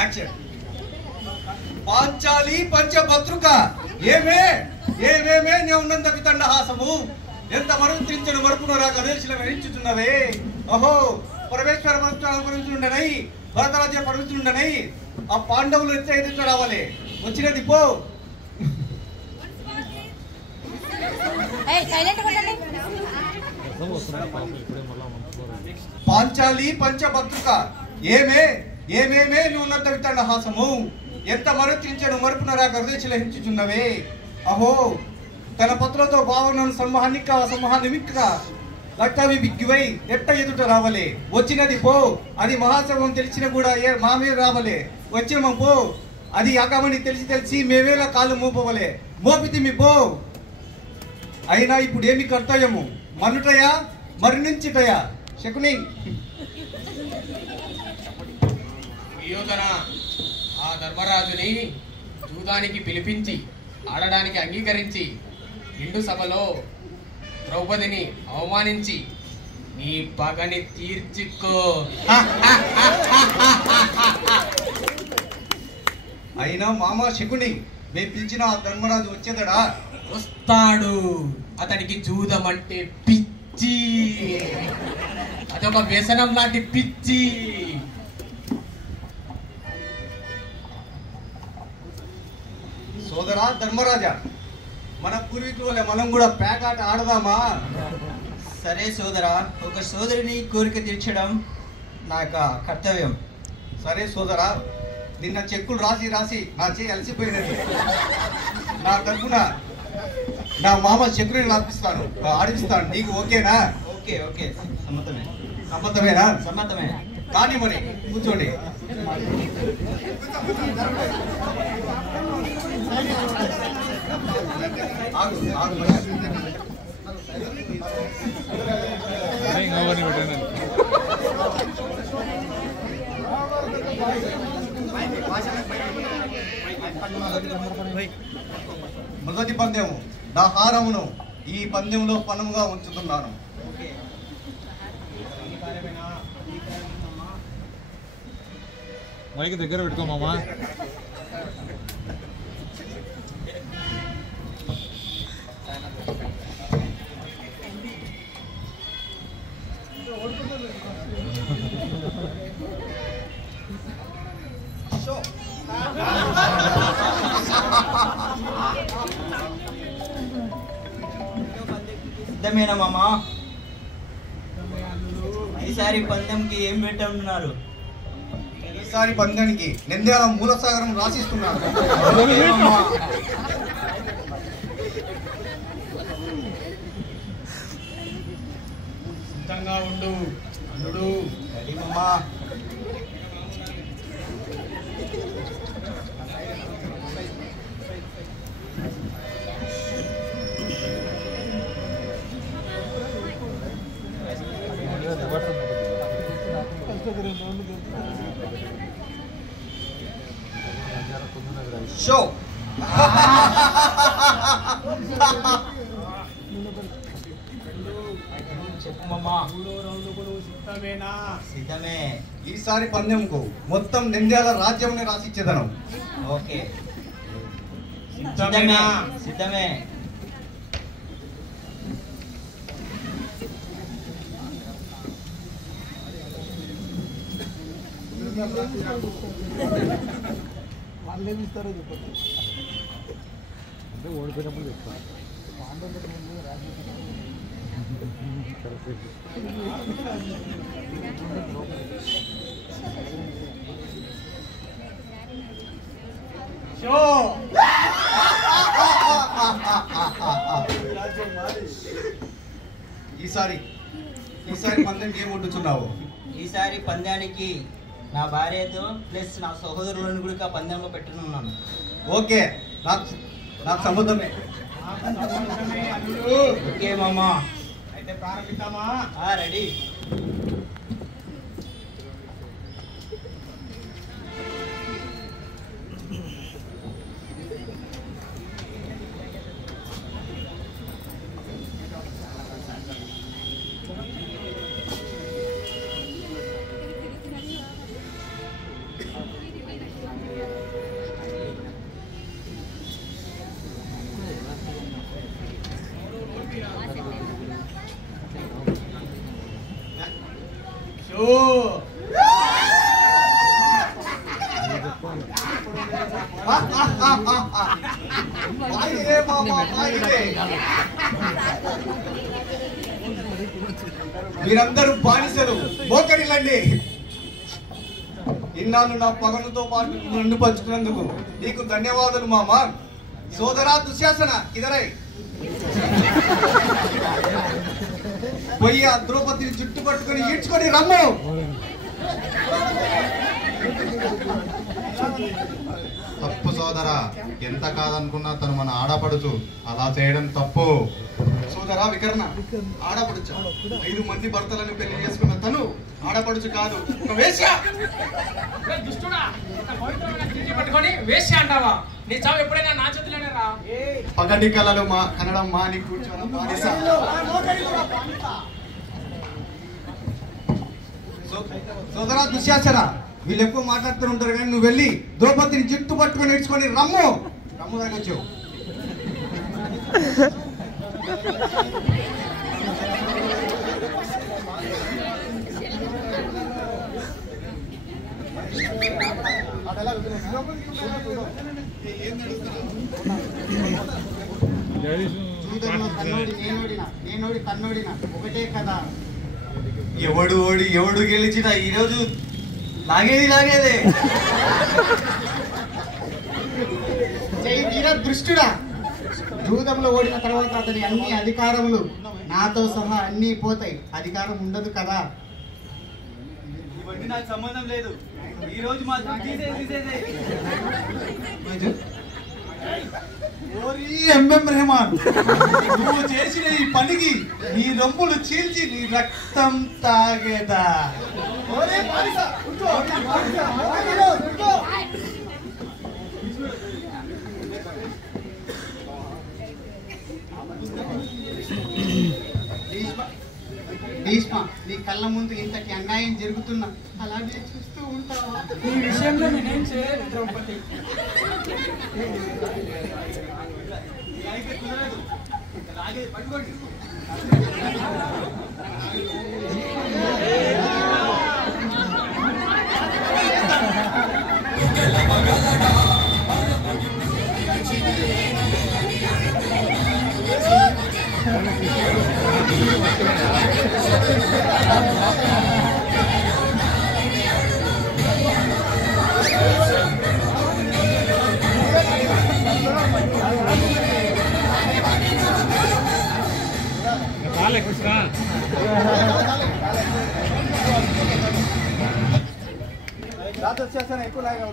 Action. Panchali పంచభద్రుక ఏమే ఏమేమే నే ఉన్నంత వితండహాసము ఎంత మరుతించను మరుపును రా గణేశుల వెరించుతున్నవే. అహో పరమేశ్వర పరమిస్తుండనై భరతరాజ్య పరమిస్తుండనై ఆ పాండవులు ఎత్త రావాలి. వచ్చినది పో. పాంచాలి పంచభద్రుక ఏమే ఏమేమే నువ్వున్నంత వితండహాసము ఎంత మరుతించను మరుపునరా గర్దేశుల హించుచున్నవే. అహో తన పత్రతో భావనను సంమహానిమిక్క లక్ష్మి బిగ్గివై ఎట్ట ఎదుట రావలే. వచ్చినది పో. అది మహాసభం తెలిసిన కూడా మా మీద రావలే. వచ్చిన పో. అది అగమని తెలిసి మేవేలా కాలు మోపవలే. మోపితిమి పో. అయినా ఇప్పుడు ఏమి కర్తవ్యము? మన్నుటయా మరణించుటయా? శకుని వియోధన ఆ ధర్మరాజుని జూదానికి పిలిపించి ఆడడానికి అంగీకరించి నిండు సభలో ద్రౌపదిని అవమానించి నీ పగని తీర్చుకో. అయినా మామా శకుని మేము పిలిచిన ఆ ధర్మరాజు వచ్చేదడా? వస్తాడు. అతనికి జూదం అంటే పిచ్చి. అదొక వ్యసనం లాంటి పిచ్చి. సోదరా ధర్మరాజా, మన పూర్వీకుల వల్ల మనం కూడా పేకాట ఆడదామా? సరే సోదరా, ఒక సోదరిని కోరిక తీర్చడం నా కర్తవ్యం. సరే సోదరా, నిన్న చెక్కులు రాసి నా చేయి అలసిపోయినది. నా తరఫున నా మామ చెక్కుని ఆడిపిస్తాను. నీకు ఓకేనా? ఓకే ఓకే, సమ్మతమే. సమ్మతమేనా? సమ్మతమే. కానీ మరి కూర్చోండి. మొదటి పందెము నా హారమును ఈ పందెంలో పణముగా ఉంచుతున్నాను. మైక్ దగ్గర పెట్టుకో మామా. సిద్ధమేనా మామా? ఈసారి పందెంకి ఏం పెట్టనున్నారు? ఈసారి పందెంకి నంద్యాల మూలసాగరం రాసిస్తున్నాను. సిద్ధంగా ఉండు అల్లుడు. రెడీ మామా. షో. చెప్పు మామా. సిద్ధమే. ఈసారి పందెంకు మొత్తం నంద్యాల రాజ్యంని రాసిచ్చేదను. ఓకే సిద్ధమే. సిద్ధమే. వాళ్ళేమి ఇస్తారో చెప్పండి. అంటే ఓడిపోయినప్పుడు చెప్తాను. ఈసారి పందెంకి ఏం వండుతున్నావు? ఈసారి పందానికి నా భార్యతో ప్లస్ నా సహోదరులను కూడా పందెంలో పెట్టనున్నాను. ఓకే, నాకు సమ్మతమే. ఓకే మామా. అయితే ప్రారంభిద్దామా? రెడీ. మాయిరే మామ, మాయిరే. మీరందరూ బానిసలు, మోకరిల్లండి. ఇన్నాళ్ళు నా పగనుతో పాటు నన్ను పంచుకున్నందుకు నీకు ధన్యవాదాలు మామ. సోదరా దుశ్శాసన, ఇదరై పోయి ఆ ద్రౌపదిని జుట్టు పట్టుకొని ఈడ్చుకొని రమ్ము. తప్పు సోదరా, ఎంత కాదనుకున్నా తను మన ఆడపడుచు, అలా చేయడం తప్పు. సోదరా వికర్ణ, ఆడపడుచు 5 మంది భర్తలను పెళ్లి చేసుకున్న తను ఆడపడుచు కాదు, ఒక వేశ్య. దుష్టుడా, పవిత్రమైన కిరీటి పట్టుకొని వేశ్య అంటావా? నీ చావు ఎప్పుడైనా నా చేతిలోనే రా. పగటి కళలు మా కన్నడం మాని కూర్చొని బానిస. సోదరా దుశ్శాసన, వీళ్ళు ఎక్కువ మాట్లాడుతూ ఉంటారు కానీ నువ్వు వెళ్ళి ద్రౌపదిని జుట్టు పట్టుకొని నేర్చుకొని రమ్ము. రమ్ము తాగొచ్చావు. నేనోడి తన్నోడినా ఒకటే కదా. ఎవడు ఓడి ఎవడు గెలిచినా ఈరోజు లాగేదే. జై వీర దృష్టుడా, జూదంలో ఓడిన తర్వాత అతని అన్ని అధికారములు నాతో సహా అన్నీ పోతాయి. అధికారం ఉండదు కదా. ఇవన్నీ నాకు సంబంధం లేదు. ఈ రోజు మాత్రం రెహమాన్, నువ్వు చేసిన ఈ పనికి నీ రొమ్ములు చీల్చి నీ రక్తం తాగేదా. భీష్మ, నీ కళ్ళ ముందు ఇంతటి అన్యాయం జరుగుతున్నా అలాగే చూస్తూ ఉంటావా? ఈ విషయంలో నేనేం చేయలేదు ద్రౌపది. రాత్రి వచ్చేస్తాను ఎక్కువ లాగా